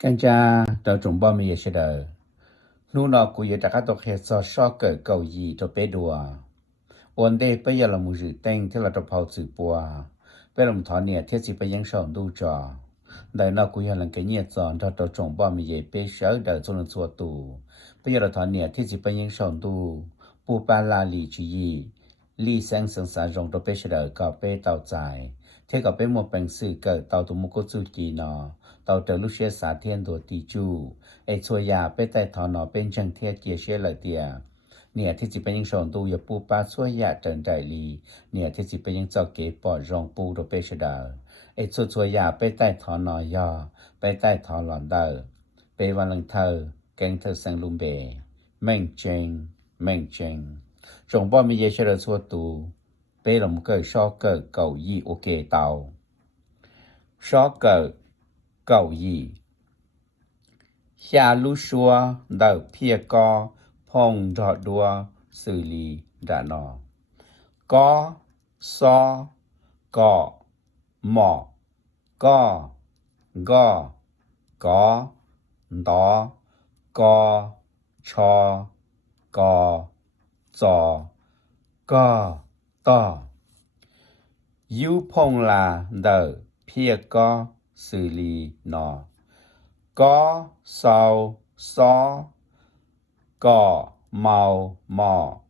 Can cha tao trồng bao mì sẽ đờ. Nu nó cũng giờ các tộc hệ so cỡ cầu gì cho bé đùa. Ổn đây bây giờ là một dự tên thế là cho phao sự bùa. Bây giờ một thọ nè thiết sĩ bây giờ sống đủ trò. Đời nó cũng giờ là cái nhiệt giòn cho tao trồng bao mì dễ bé sợ đời cho nó xua tù. Bây giờ là thọ nè thiết sĩ bây giờ sống đủ. Bù ba la lì chỉ gì. Lì sáng sáng sáng rong cho bé sẽ đờ có bé tàu dài. Thế có bé một bằng sự cỡ tàu tụ một cô chú kỳ nó. Tàu trở lúc xe xả thiên đồ tì chú. Ê xua ya bé tay thọ nó bên chân thiết kia xe lợi tìa. Nè thì chỉ bên những sòng tu ya pu ba xua ya trần đại lý. Nè thì chỉ bên những cho kế bỏ rong pu đồ bé xe đờ. Ê xua ya bé tay thọ nó ya. Bé tay thọ lòn đờ. Bé văn lăng thơ. Kênh thơ sang lùm bề. Mênh chênh. Mênh chênh. Rong bò mi ye xe đờ xua tu. Bé là một cái so cờ cầu yi ok tàu. So cờ cầu yi. Xa lưu xua đờ phía co phong rõ đua xử lý đã nọ. Có so có mỏ có go có đó có cho có cho có to. Yêu phong là đờ phía co xử lý nọ. Có sao so có màu mò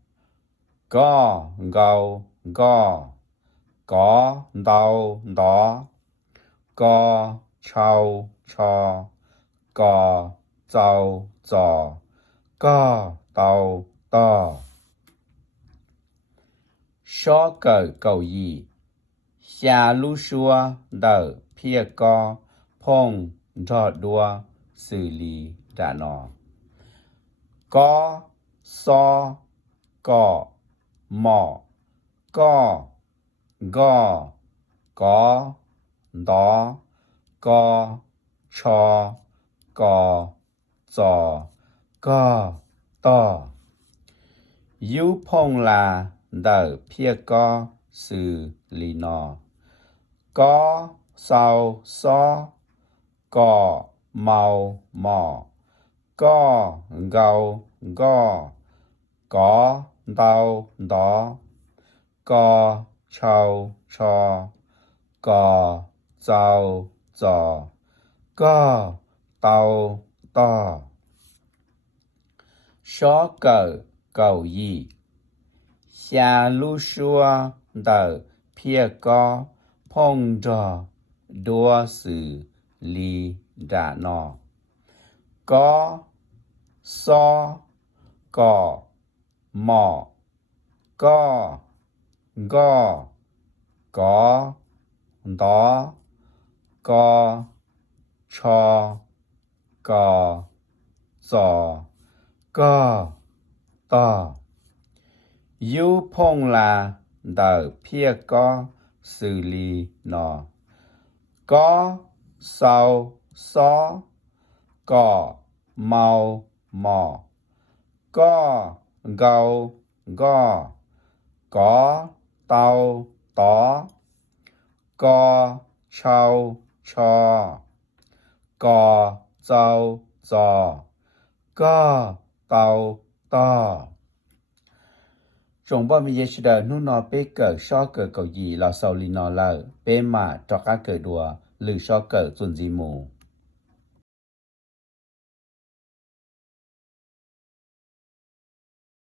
có gầu go có đau đó có chào cho có giàu giò có đau to. So cờ cầu gì xa lưu xua đờ phía co phong rõ đua xử lý đã nọ. Có so có mò có go có đó có cho có giò có to. Yêu phong là đờ phía co xử lý nọ. Có sao so có màu mò có gầu go có đau đó có chào cho có giàu giò có tàu to. So cờ cầu gì xa lưu xua đờ phía co phong trò đua xử lý đã nọ. Có so có mò có go có đó có cho có giò có to. Yêu phong là đờ phía co xử lý nọ. Có sao so có màu mò có gầu go có tàu tó có chào cho có giàu giò có tàu to. Trong bao mi sẽ đợi nu nó bê cờ so cờ cầu gì là sau li nó lờ bê mà cho các cờ đùa lử so cờ tuần gì mù.